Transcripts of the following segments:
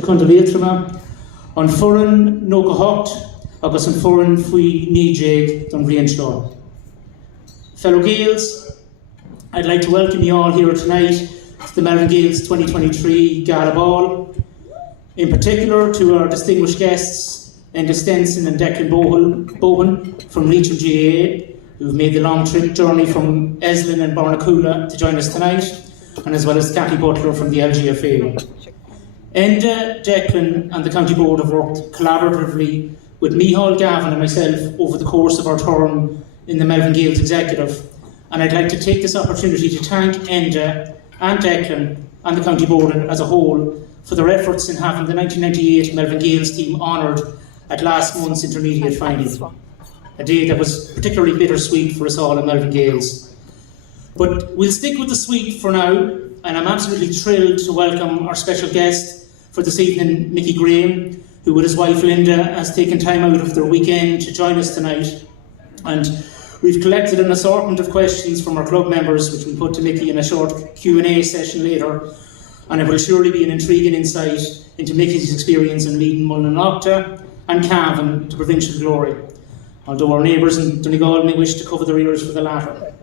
chun do létrama an foran nó go hocht agus an foran faoi nídéag don Rianstall. Fellow Gaels, I'd like to welcome you all here tonight to the Melvin Gaels 2023 Gala Ball. In particular to our distinguished guests, Enda Stenson and Declan Bohan from Leitrim GAA, who've made the long trip journey from Eslin and Barnacoola to join us tonight, and as well as Cathy Butler from the LGFA. Enda, Declan and the County Board have worked collaboratively with Micheál, Gavin and myself over the course of our term in the Melvin Gaels Executive, and I'd like to take this opportunity to thank Enda and Declan and the County Board as a whole for their efforts in having the 1998 Melvin Gaels team honoured at last month's intermediate final. A day that was particularly bittersweet for us all in Melvin Gaels. But we'll stick with the sweet for now, and I'm absolutely thrilled to welcome our special guest for this evening, Mickey Graham, who with his wife Linda has taken time out of their weekend to join us tonight. And we've collected an assortment of questions from our club members, which we'll put to Mickey in a short Q&A session later, and it will surely be an intriguing insight into Mickey's experience in leading Mullinalaghta and Cavan to provincial glory, although our neighbours in Donegal may wish to cover their ears for the latter.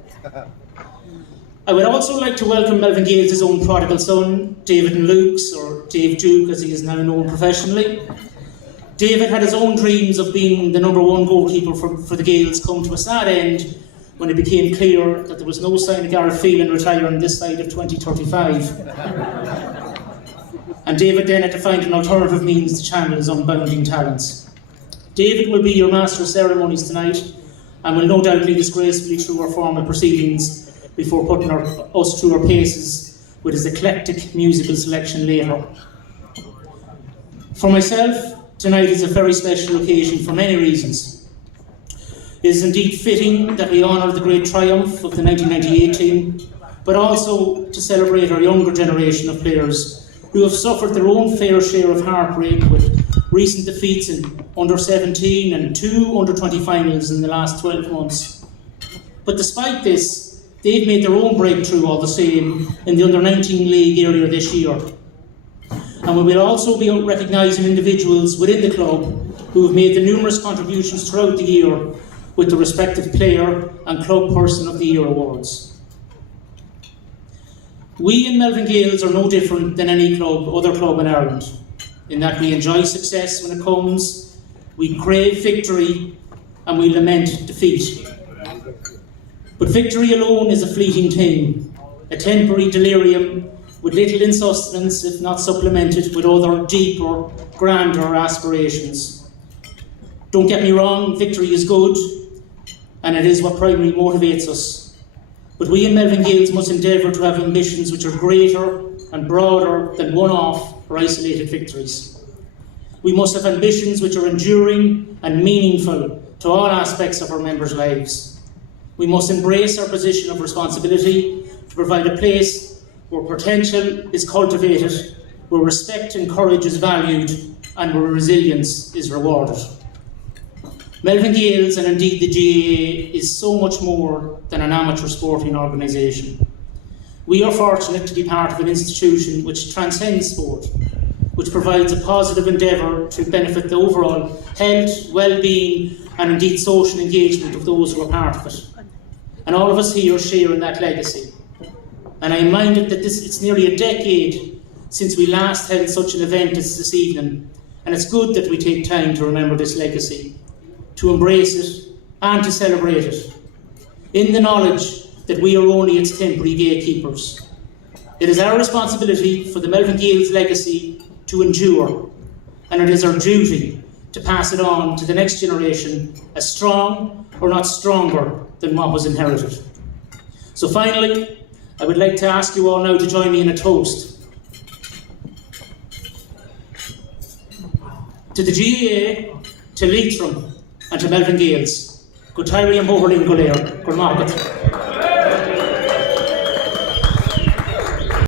I would also like to welcome Melvin Gaels' own prodigal son, David and Luke's, or Dave Duke as he is now known professionally. David had his own dreams of being the #1 goalkeeper for the Gaels come to a sad end when it became clear that there was no sign of Gareth Phelan retiring this side of 2035. And David then had to find an alternative means to channel his unbounding talents. David will be your master of ceremonies tonight and will no doubt lead us gracefully through our formal proceedings before putting us through our paces with his eclectic musical selection later. For myself, tonight is a very special occasion for many reasons. It is indeed fitting that we honour the great triumph of the 1998 team, but also to celebrate our younger generation of players who have suffered their own fair share of heartbreak with recent defeats in under-17 and 2 under-20 finals in the last 12 months. But despite this, they've made their own breakthrough all the same in the under-19 league earlier this year. And we will also be recognising individuals within the club who have made the numerous contributions throughout the year with the respective Player and Club Person of the Year awards. We in Melvin Gaels are no different than any other club in Ireland, in that we enjoy success when it comes, we crave victory, and we lament defeat. But victory alone is a fleeting thing, a temporary delirium with little in sustenance if not supplemented with other deeper, grander aspirations. Don't get me wrong, victory is good, and it is what primarily motivates us. But we in Melvin Gaels must endeavour to have ambitions which are greater and broader than one-off or isolated victories. We must have ambitions which are enduring and meaningful to all aspects of our members' lives. We must embrace our position of responsibility to provide a place where potential is cultivated, where respect and courage is valued, and where resilience is rewarded. Melvin Gaels, and indeed the GAA, is so much more than an amateur sporting organisation. We are fortunate to be part of an institution which transcends sport, which provides a positive endeavour to benefit the overall health, well-being, and indeed social engagement of those who are part of it. And all of us here share in that legacy. And I'm minded that it's nearly a decade since we last held such an event as this evening, and it's good that we take time to remember this legacy, to embrace it and to celebrate it, in the knowledge that we are only its temporary gatekeepers. It is our responsibility for the Melvin Gaels legacy to endure, and it is our duty to pass it on to the next generation as strong or not stronger than what was inherited. So finally, I would like to ask you all now to join me in a toast to the GAA, to Leitrim, and to Melvin Gaels. Go Tyree and Boherlin Go Lair. Good morning.